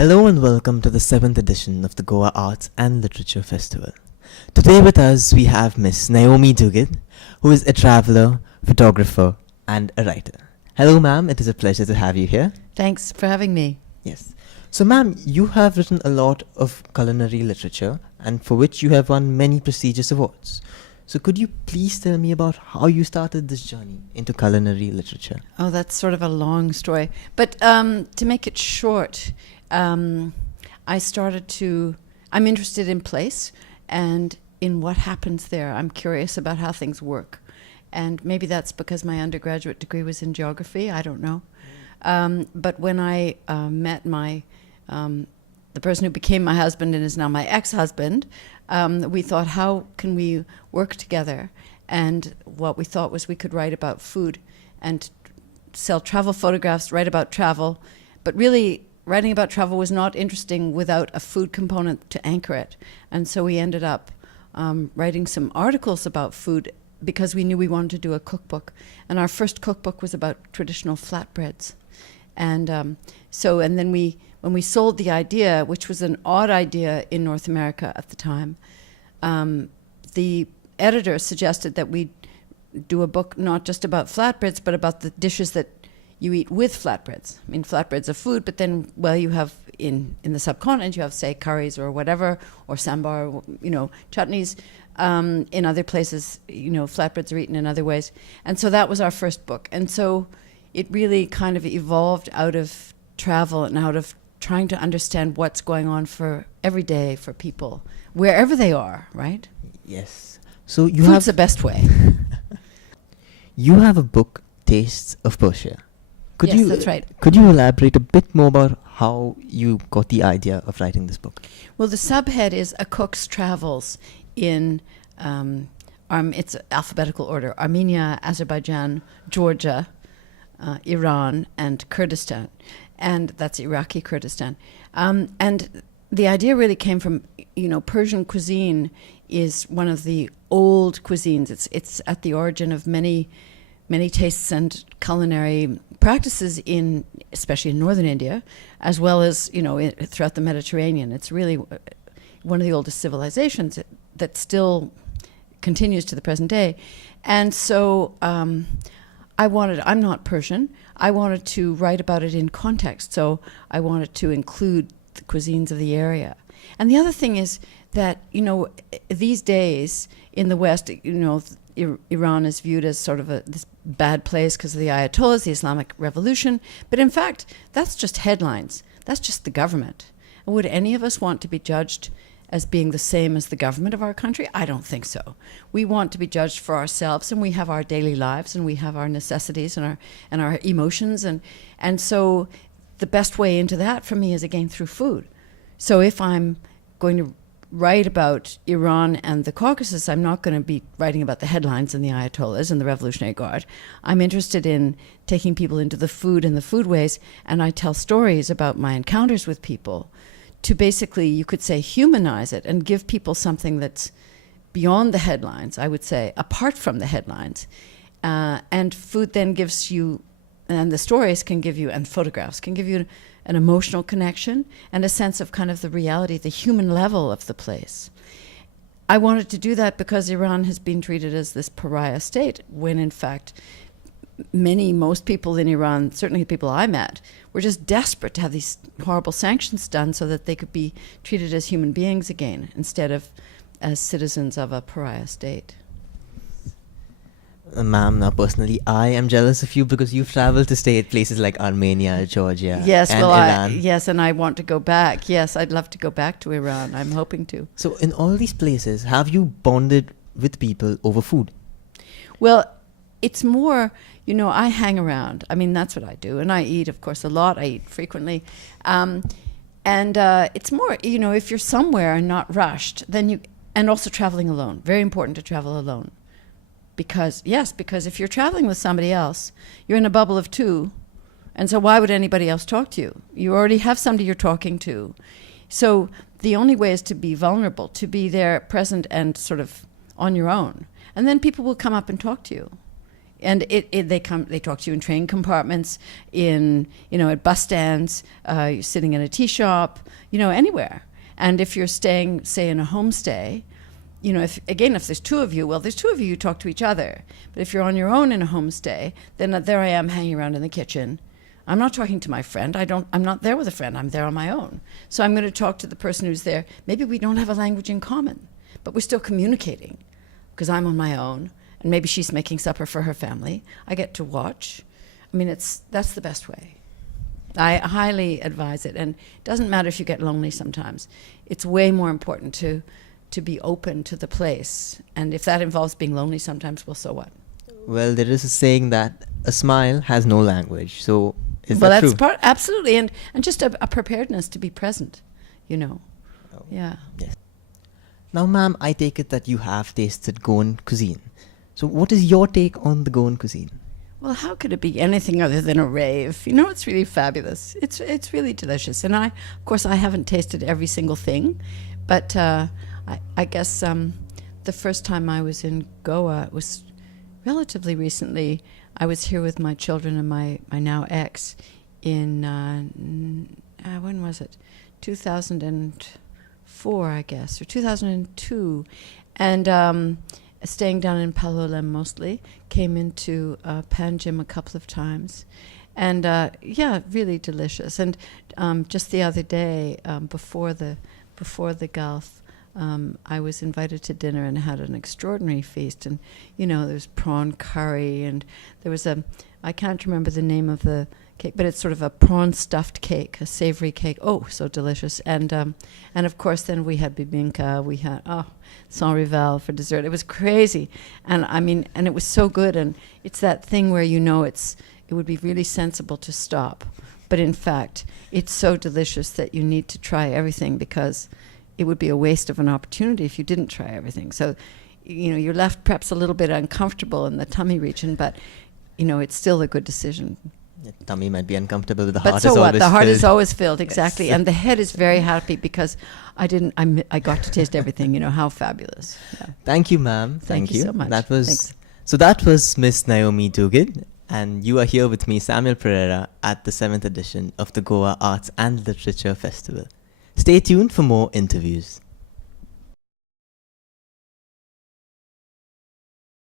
Hello and welcome to the 7th edition of the Goa Arts and Literature Festival. Today with us we have Miss Naomi Duguid, who is a traveller, photographer and a writer. Hello ma'am, it is a pleasure to have you here. Thanks for having me. Yes. So ma'am, you have written a lot of culinary literature and for which you have won many prestigious awards. So could you please tell me about how you started this journey into culinary literature? Oh, that's sort of a long story. But to make it short, I'm interested in place and in what happens there. I'm curious about how things work. And maybe that's because my undergraduate degree was in geography. I don't know. But when I met the person who became my husband and is now my ex-husband, we thought, how can we work together? And what we thought was we could write about food and sell travel photographs, write about travel. But really, writing about travel was not interesting without a food component to anchor it. And so we ended up writing some articles about food because we knew we wanted to do a cookbook. And our first cookbook was about traditional flatbreads. And then when we sold the idea, which was an odd idea in North America at the time, the editor suggested that we do a book not just about flatbreads, but about the dishes that you eat with flatbreads. I mean, flatbreads are food, but then, well, you have in the subcontinent, you have, say, curries or whatever, or sambar, chutneys. In other places, flatbreads are eaten in other ways. And so that was our first book. And so it really kind of evolved out of travel and out of trying to understand what's going on for every day for people, wherever they are, right? Yes. So Food's the best way. You have a book, Tastes of Persia. That's right. Could you elaborate a bit more about how you got the idea of writing this book? Well, the subhead is A Cook's Travels in, it's alphabetical order, Armenia, Azerbaijan, Georgia, Iran, and Kurdistan. And that's Iraqi Kurdistan. And the idea really came from, Persian cuisine is one of the old cuisines. It's at the origin of many tastes and culinary practices especially in northern India, as well as, throughout the Mediterranean. It's really one of the oldest civilizations that still continues to the present day. And so I'm not Persian. I wanted to write about it in context. So I wanted to include the cuisines of the area. And the other thing is that, these days in the West, Iran is viewed as sort of this bad place because of the Ayatollahs, the Islamic Revolution. But in fact, that's just headlines. That's just the government. And would any of us want to be judged as being the same as the government of our country? I don't think so. We want to be judged for ourselves, and we have our daily lives, and we have our necessities and our emotions, and so the best way into that for me is again through food. So if I'm going to write about Iran and the Caucasus, I'm not going to be writing about the headlines and the Ayatollahs and the Revolutionary Guard. I'm interested in taking people into the food and the foodways, and I tell stories about my encounters with people to basically, you could say, humanize it and give people something that's beyond the headlines, I would say, apart from the headlines. And food then gives you, and the stories can give you, and photographs can give you an emotional connection and a sense of kind of the reality, the human level of the place. I wanted to do that because Iran has been treated as this pariah state, when in fact most people in Iran, certainly the people I met, were just desperate to have these horrible sanctions done so that they could be treated as human beings again instead of as citizens of a pariah state. Ma'am, now personally, I am jealous of you because you've traveled to stay at places like Armenia, Georgia, and Iran. And I want to go back. Yes, I'd love to go back to Iran. I'm hoping to. So in all these places, have you bonded with people over food? Well, it's more, I hang around. I mean, that's what I do. And I eat, of course, a lot. I eat frequently. It's more, if you're somewhere and not rushed, and also traveling alone. Very important to travel alone. Because if you're traveling with somebody else, you're in a bubble of two. And so why would anybody else talk to you? You already have somebody you're talking to. So the only way is to be vulnerable, to be there present and sort of on your own. And then people will come up and talk to you. And they talk to you in train compartments, at bus stands, you're sitting in a tea shop, anywhere. And if you're staying, say, in a homestay, if there's two of you, there's two of you, you talk to each other. But if you're on your own in a homestay, then there I am hanging around in the kitchen. I'm not talking to my friend. I'm not there with a friend. I'm there on my own. So I'm going to talk to the person who's there. Maybe we don't have a language in common, but we're still communicating because I'm on my own. And maybe she's making supper for her family. I get to watch. I mean, that's the best way. I highly advise it. And it doesn't matter if you get lonely sometimes. It's way more important to be open to the place. And if that involves being lonely sometimes, well, so what? Well, there is a saying that a smile has no language. So is that true? Absolutely. And just a preparedness to be present, Oh. Yeah. Yes. Now, ma'am, I take it that you have tasted Goan cuisine. So what is your take on the Goan cuisine? Well, how could it be anything other than a rave? It's really fabulous. It's really delicious. And of course, I haven't tasted every single thing, but I guess the first time I was in Goa, it was relatively recently. I was here with my children and my now ex in, when was it? 2004, I guess, or 2002. And staying down in Palolem mostly, came into Panjim a couple of times. And really delicious. And just the other day, before the GALF, I was invited to dinner and had an extraordinary feast. And, there's prawn curry, and there was I can't remember the name of the cake, but it's sort of a prawn stuffed cake, a savory cake. Oh, so delicious. And of course, then we had bibinka, we had, sans rival for dessert. It was crazy. And and it was so good. And it's that thing where, it would be really sensible to stop. But in fact, it's so delicious that you need to try everything, because it would be a waste of an opportunity if you didn't try everything. So, you're left perhaps a little bit uncomfortable in the tummy region, but, it's still a good decision. The tummy might be uncomfortable, but the but heart so is what? always The heart filled. is always filled, exactly. Yes. And the head is very happy because I got to taste everything, how fabulous. Yeah. Thank you, ma'am. Thank you so much. Thanks. So that was Miss Naomi Duguid, and you are here with me, Samuel Pereira, at the 7th edition of the Goa Arts and Literature Festival. Stay tuned for more interviews.